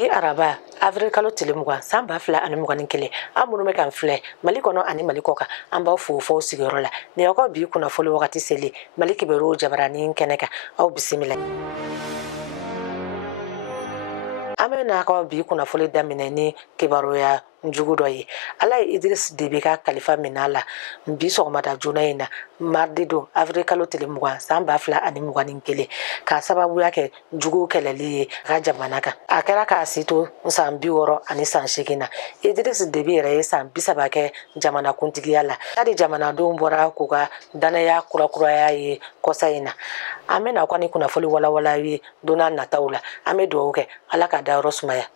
i araba avril kalo tile mugan san 2021 an minnu bɛ kan filɛ Mali kɔnɔ ani Mali kɔ kan an b'aw fo fo sigiyɔrɔ la ni aw ka bi kunnafoni wagati seli Mali kibaru jabaranin kɛnɛ kan aw bisimila an bɛ n'a ka bi kunnafoni daminɛ ni kibaruya jugu dɔ ye Ala ye Idris Deby ka kalifa minɛ la bi sɔgɔmada joona in na mardi don avril kalo tile mugan san 2021 ka sababuya kɛ jugu kɛlɛli ye ka jamana kan a kɛra k'a si to san 60 ani san 8 na Idris Deby yɛrɛ ye san 30 kɛ jamana kuntigiya la hali jamanadenw bɔra k'u ka danaya kurakuraya ye kɔsa in na an bɛna ka ni kunnafoni walawala ye donna nataw la an bɛ dugawu kɛ Ala ka dayɔrɔ sumaya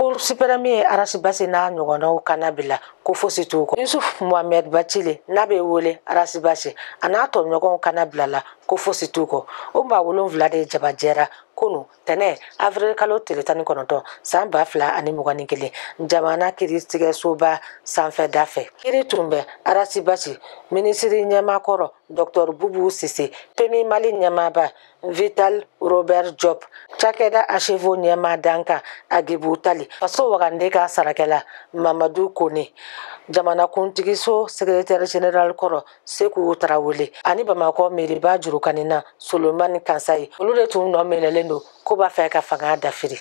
Cour suprême ye Arasibasi n'a ɲɔgɔnnaw kana bila ko fosi t'u kɔ Yusuf Mohamed Bacili n'a bɛ wele Arasibasi a n'a tɔɲɔgɔnw kana bila la ko fosi t'u kɔ o maa 7 de jabajɛra kunu tɛnɛ avril kalo tile 19 san 2021 jamana kiiritigɛsoba sanfɛda fɛ kiiri tun bɛ Arasibasi minisiri ɲɛmakɔrɔ Dr Bubu Sise Pemi Mali ɲɛmaaba Vital Robert Job cakɛda Achevo ɲɛmaa Danka Agibu Tali faso wagande ka sarakɛla Mamadou Kone jamana kuntigiso secrétaire général kɔrɔ Seku Tarawele ani Bamakɔ mairie jurukanina Solomani Kansayi olu de tun nɔ minɛlen don ko b'a fɛ ka fanga dafiri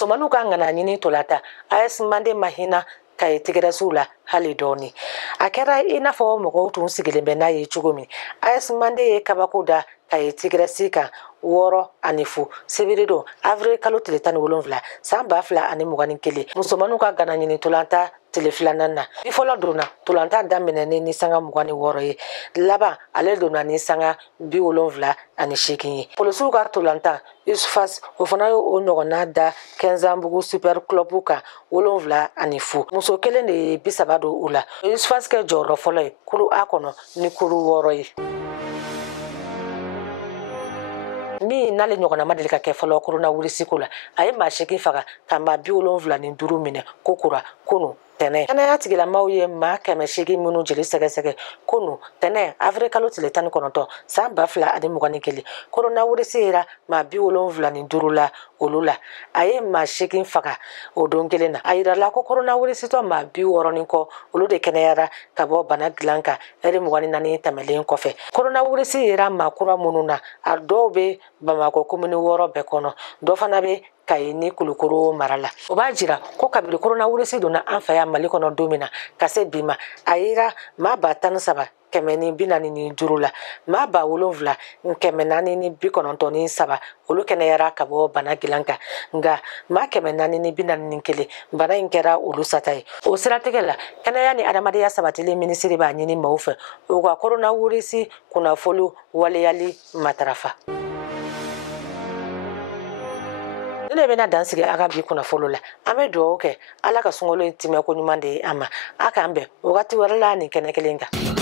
Somanu ka ngana ɲini tolata AS Mande Mahina ka ye tigɛrɛsiw la hali dɔɔni a kɛra i n'a fɔ mɔgɔw tun sigilen bɛ n'a ye cogo min AS Mande ye kabako da ka ye tigɛrɛsi kan 6 ani fu sibiri don avril kalo tile 17 san 2021 musomanu ka gana ɲini tolanta tile 2nan na bi fɔlɔ donna tolanta daminɛnen ni sanga 26 ye laban ale donna ni sanga 78 ye polisiw ka tolanta Yusufas o fana ye o ɲɔgɔnna da Kɛnzanbugu super club kan 7 ani fu muso kelen de ye 30 don u la Yusufas kɛ jɔyɔrɔ fɔlɔ ye kuru A kɔnɔ ni kuru 6 ye min n'ale ɲɔgɔnna ma deli ka kɛ fɔlɔ coronavirus ko la a ye maa 8 faga ka maa 75 minɛ ko kura kunu tɛnɛ kɛnɛya tigilamaaw ye maa 800 minnu jeli sɛgɛsɛgɛ kunu tɛnɛ avril kalo tile 19 san 2021 coronavirus yera maa 75 la olu la a ye maa 8 faga o don kelen na a yirala ko coronavirus tɔ maa 60 kɔ olu de kɛnɛyara ka bɔ bana dilan kan heure 24 tɛmɛlen kɔfɛ coronavirus yera maa kura minnu na a dɔw bɛ Bamakɔ commune 6 bɛɛ kɔnɔ dɔ fana bɛ Kayi ni Kulukoro mara la o b'a jira ko kabiri coronavirus donna an fɛ yan Mali kɔnɔ don min na ka se bi ma a yira maa 13 145 la maa 7,493 olu kɛnɛyara ka bɔ bana gilan kan nka maa 441 bana in kɛra olu sata ye o siratigɛ la kɛnɛya ni adamadenya sabatili minisiri b'a ɲini maaw fɛ u ka coronavirus kunnafoni waleyali matarafa ne bɛna dansigi a ka bi kunnafoni la an bɛ dugawu kɛ Ala ka sunkalo in timɛ ko ɲuman de ye an ma a k'an bɛn wagati wɛrɛ la nin kɛnɛ kelen kan